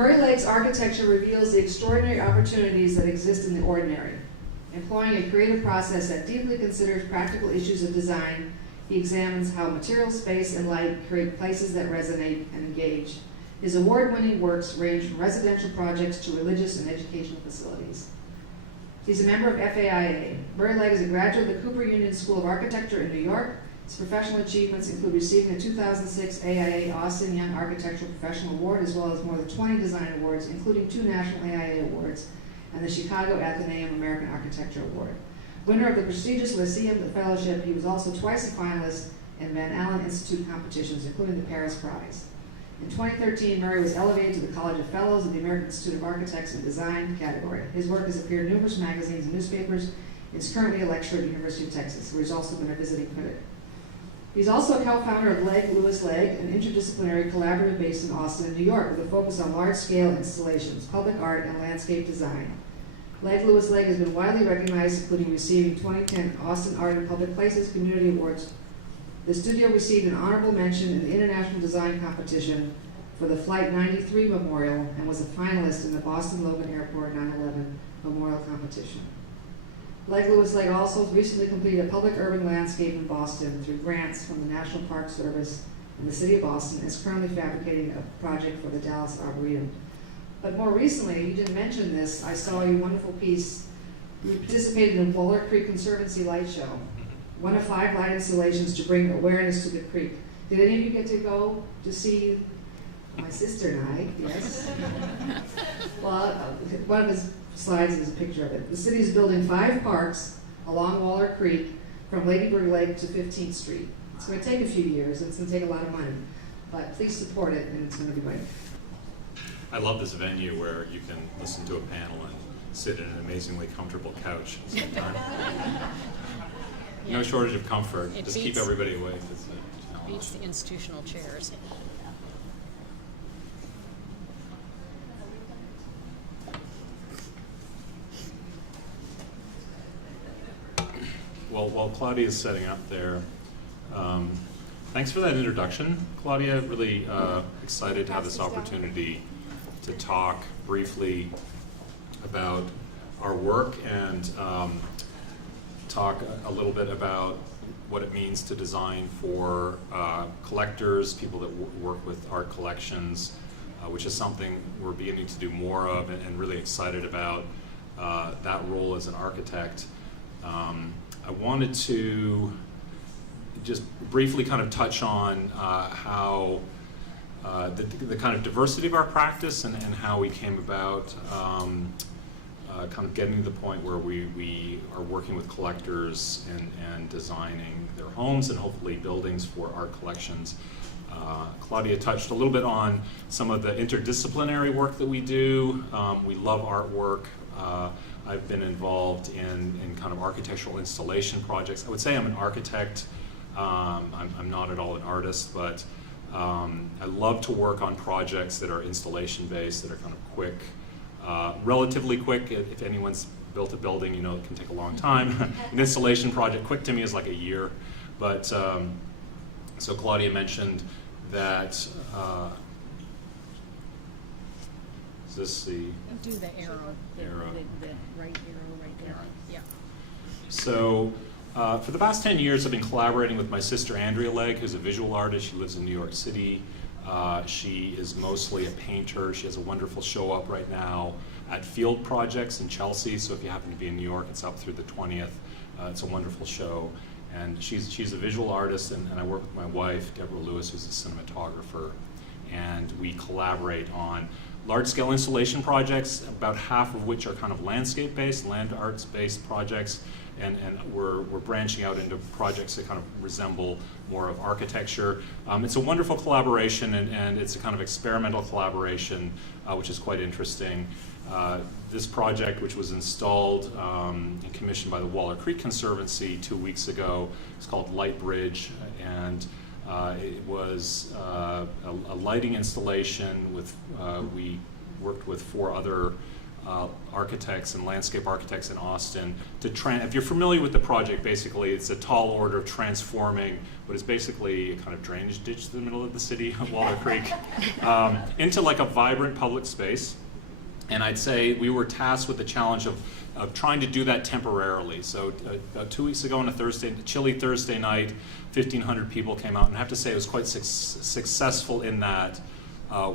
Murray Legge's architecture reveals the extraordinary opportunities that exist in the ordinary. Employing a creative process that deeply considers practical issues of design, he examines how material, space, and light create places that resonate and engage. His award-winning works range from residential projects to religious and educational facilities. He's a member of FAIA. Murray Legge is a graduate of the Cooper Union School of Architecture in New York. His professional achievements include receiving the 2006 AIA Austin Young Architectural Professional Award, as well as more than 20 design awards, including 2 national AIA awards and the Chicago Athenaeum American Architecture Award. Winner of the prestigious Lyceum Fellowship, he was also twice a finalist in Van Allen Institute competitions, including the Paris Prize. In 2013, Murray was elevated to the College of Fellows of the American Institute of Architects in the Design category. His work has appeared in numerous magazines and newspapers. He is currently a lecturer at the University of Texas, where he's also been a visiting critic. He's also a co-founder of Legge, Legge, an interdisciplinary collaborative based in Austin and New York with a focus on large-scale installations, public art, and landscape design. Legge has been widely recognized, including receiving 2010 Austin Art and Public Places Community Awards. The studio received an honorable mention in the International Design Competition for the Flight 93 Memorial and was a finalist in the Boston Logan Airport 9/11 Memorial Competition. Legge also recently completed a public urban landscape in Boston through grants from the National Park Service and the City of Boston, and is currently fabricating a project for the Dallas Arboretum. But more recently, you didn't mention this, I saw your wonderful piece. You participated in Waller Creek Conservancy Light Show, one of 5 light installations to bring awareness to the creek. Did any of you get to go to see my sister and I? Yes. Well, one of his slides is a picture of it. The city is building 5 parks along Waller Creek from Ladybird Lake to 15th Street. It's going to take a few years, and it's going to take a lot of money, but please support it, and it's going to be great. I love this venue where you can listen to a panel and sit in an amazingly comfortable couch at the same time. No shortage of comfort. Just keep everybody awake. It beats the institutional chairs. Well, while Claudia is setting up there, thanks for that introduction, Claudia. Really excited to have this opportunity to talk briefly about our work and talk a little bit about what it means to design for collectors, people that work with art collections, which is something we're beginning to do more of, and really excited about that role as an architect. I wanted to just briefly kind of touch on how the kind of diversity of our practice and how we came about kind of getting to the point where we are working with collectors and designing their homes and hopefully buildings for art collections. Claudia touched a little bit on some of the interdisciplinary work that we do. We love artwork. I've been involved in kind of architectural installation projects. I would say I'm an architect. I'm not at all an artist, but I love to work on projects that are installation-based, that are kind of quick, relatively quick. If anyone's built a building, you know it can take a long time. An installation project, quick to me, is like a year. But so Claudia mentioned that. Is this the? Do the arrow. Arrow. The right arrow right there. Yeah. So. For the past 10 years, I've been collaborating with my sister Andrea Legge, who's a visual artist. She lives in New York City. She is mostly a painter. She has a wonderful show up right now at Field Projects in Chelsea. So if you happen to be in New York, it's up through the 20th. It's a wonderful show. And she's a visual artist, and I work with my wife, Deborah Lewis, who's a cinematographer. And we collaborate on large-scale installation projects, about half of which are kind of landscape-based, land arts-based projects. And we're branching out into projects that kind of resemble more of architecture. It's a wonderful collaboration, and it's a kind of experimental collaboration, which is quite interesting. This project, which was installed and commissioned by the Waller Creek Conservancy 2 weeks ago, is called Light Bridge, and it was a lighting installation with, we worked with 4 other architects and landscape architects in Austin if you're familiar with the project, basically it's a tall order of transforming what is basically a kind of drainage ditch in the middle of the city of Walnut Creek into like a vibrant public space. And I'd say we were tasked with the challenge of trying to do that temporarily. So about 2 weeks ago on a chilly Thursday night, 1,500 people came out, and I have to say it was quite successful in that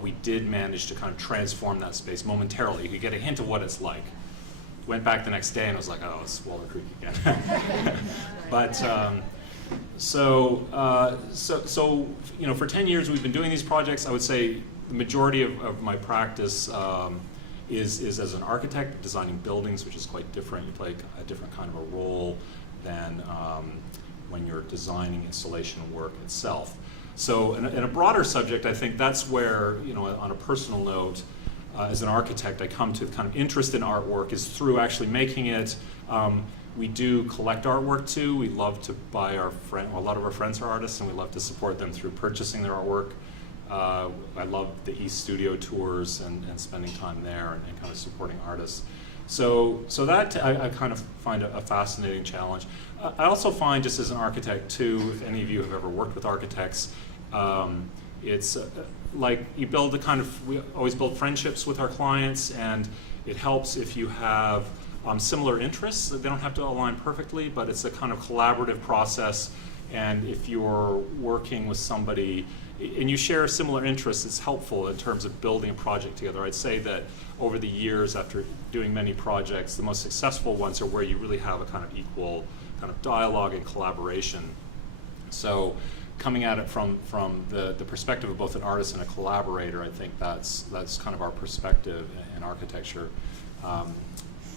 we did manage to kind of transform that space momentarily. You could get a hint of what it's like. Went back the next day and I was like, oh, it's Walnut Creek again. But so you know, for 10 years we've been doing these projects. I would say the majority of my practice is as an architect, designing buildings, which is quite different. You play a different kind of a role than when you're designing installation work itself. So in a broader subject, I think that's where, you know, on a personal note, as an architect, I come to kind of interest in artwork is through actually making it. We do collect artwork too. We love to buy a lot of our friends are artists, and we love to support them through purchasing their artwork. I love the East Studio tours and spending time there and kind of supporting artists. So that I kind of find a fascinating challenge. I also find, just as an architect too, if any of you have ever worked with architects, it's like you build we always build friendships with our clients, and it helps if you have similar interests. They don't have to align perfectly, but it's a kind of collaborative process. And if you're working with somebody and you share similar interests, it's helpful in terms of building a project together. I'd say that over the years, after doing many projects, the most successful ones are where you really have a kind of equal kind of dialogue and collaboration. So coming at it from the perspective of both an artist and a collaborator, I think that's kind of our perspective in architecture.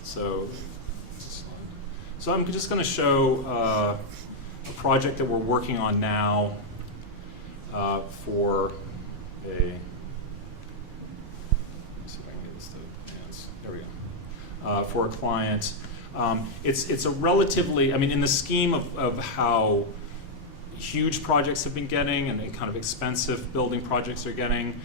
So I'm just going to show a project that we're working on now for a, let me see if I can get this to advance. There we go. For a client. It's a relatively, I mean, in the scheme of how huge projects have been getting and kind of expensive building projects are getting,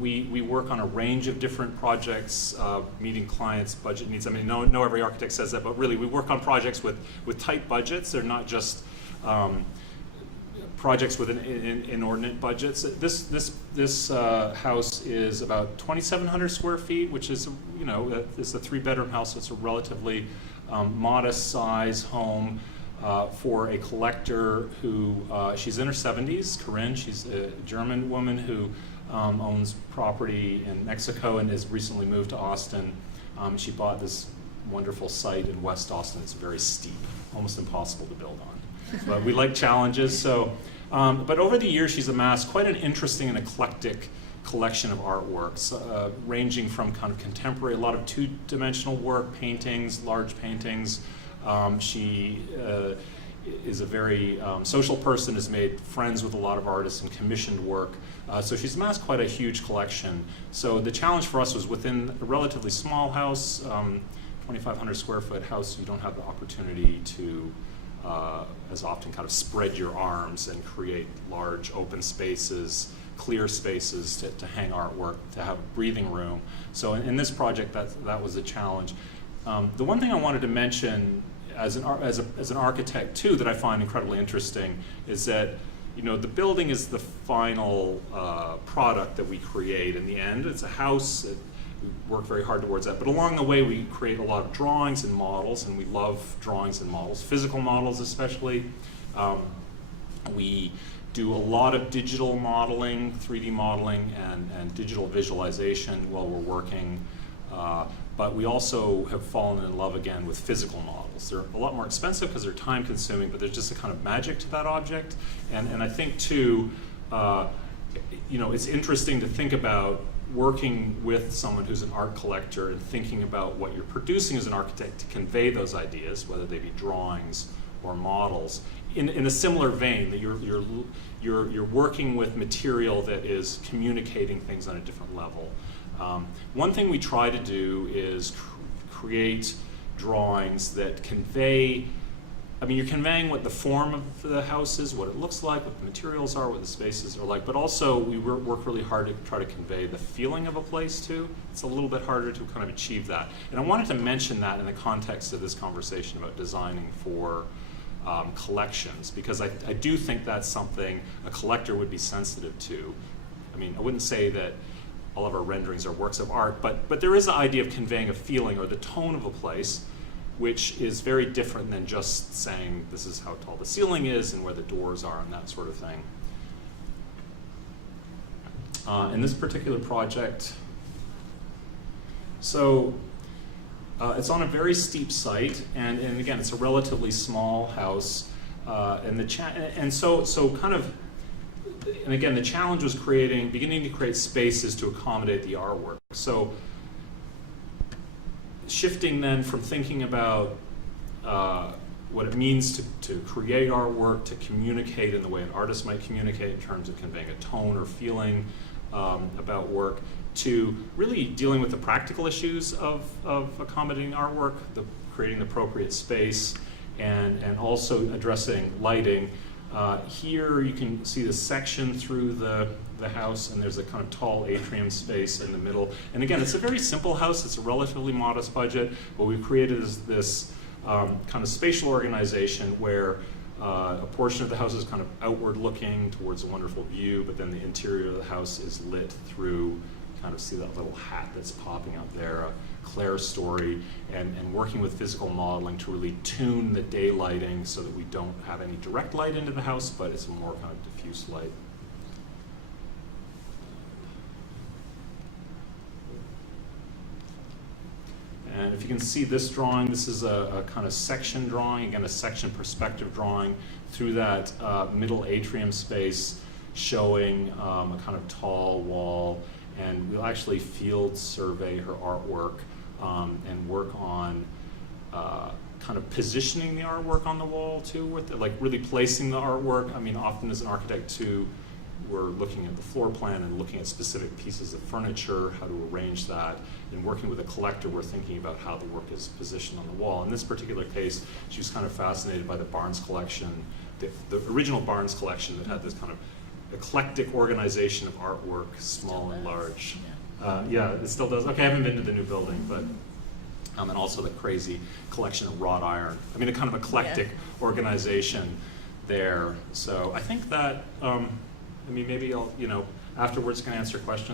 we work on a range of different projects, meeting clients' budget needs. I mean, no every architect says that, but really we work on projects with tight budgets. They're not just projects with inordinate budgets. This house is about 2,700 square feet, which is, you know, it's a 3-bedroom house. So it's a relatively modest size home for a collector who, she's in her 70s, Corinne. She's a German woman who owns property in Mexico and has recently moved to Austin. She bought this wonderful site in West Austin. It's very steep, almost impossible to build on. But we like challenges. So, but over the years, she's amassed quite an interesting and eclectic collection of artworks, ranging from kind of contemporary, a lot of two-dimensional work, paintings, large paintings. She is a very social person, has made friends with a lot of artists and commissioned work. So she's amassed quite a huge collection. So the challenge for us was within a relatively small house, 2,500 square foot house, you don't have the opportunity to as often kind of spread your arms and create large open spaces, clear spaces to hang artwork, to have breathing room. So in this project, that was a challenge. The one thing I wanted to mention as an architect too that I find incredibly interesting is that, you know, the building is the final product that we create in the end. It's a house. We work very hard towards that. But along the way, we create a lot of drawings and models, and we love drawings and models, physical models especially. We do a lot of digital modeling, 3D modeling, and digital visualization while we're working. But we also have fallen in love again with physical models. They're a lot more expensive because they're time consuming, but there's just a kind of magic to that object. And I think too, you know, it's interesting to think about working with someone who's an art collector and thinking about what you're producing as an architect to convey those ideas, whether they be drawings or models, in a similar vein, that you're working with material that is communicating things on a different level. One thing we try to do is create drawings that convey I mean, you're conveying what the form of the house is, what it looks like, what the materials are, what the spaces are like, but also we work really hard to try to convey the feeling of a place too. It's a little bit harder to kind of achieve that. And I wanted to mention that in the context of this conversation about designing for collections, because I do think that's something a collector would be sensitive to. I mean, I wouldn't say that all of our renderings are works of art, but there is the idea of conveying a feeling or the tone of a place, which is very different than just saying this is how tall the ceiling is and where the doors are and that sort of thing. In this particular project, so it's on a very steep site, and again, it's a relatively small house, and again, the challenge was beginning to create spaces to accommodate the artwork. So shifting then from thinking about what it means to create artwork, to communicate in the way an artist might communicate in terms of conveying a tone or feeling about work, to really dealing with the practical issues of accommodating artwork, creating the appropriate space, and also addressing lighting. Here you can see the section through the house, and there's a kind of tall atrium space in the middle. And again, it's a very simple house. It's a relatively modest budget. What we've created is this kind of spatial organization where a portion of the house is kind of outward looking towards a wonderful view, but then the interior of the house is lit through, kind of see that little hat that's popping out there, a clerestory, and working with physical modeling to really tune the day lighting so that we don't have any direct light into the house, but it's more kind of diffuse light. And if you can see this drawing, this is a kind of section drawing, again, a section perspective drawing through that middle atrium space, showing a kind of tall wall. And we'll actually field survey her artwork and work on kind of positioning the artwork on the wall too, with like really placing the artwork. I mean, often as an architect too, we're looking at the floor plan and looking at specific pieces of furniture, how to arrange that. And working with a collector, we're thinking about how the work is positioned on the wall. In this particular case, she was kind of fascinated by the Barnes collection, the original Barnes collection that had this kind of eclectic organization of artwork, small and large. Yeah, it still does. Okay, I haven't been to the new building, but and also the crazy collection of wrought iron. I mean, a kind of eclectic organization there. So I think that, I mean, maybe I'll, afterwards can answer questions.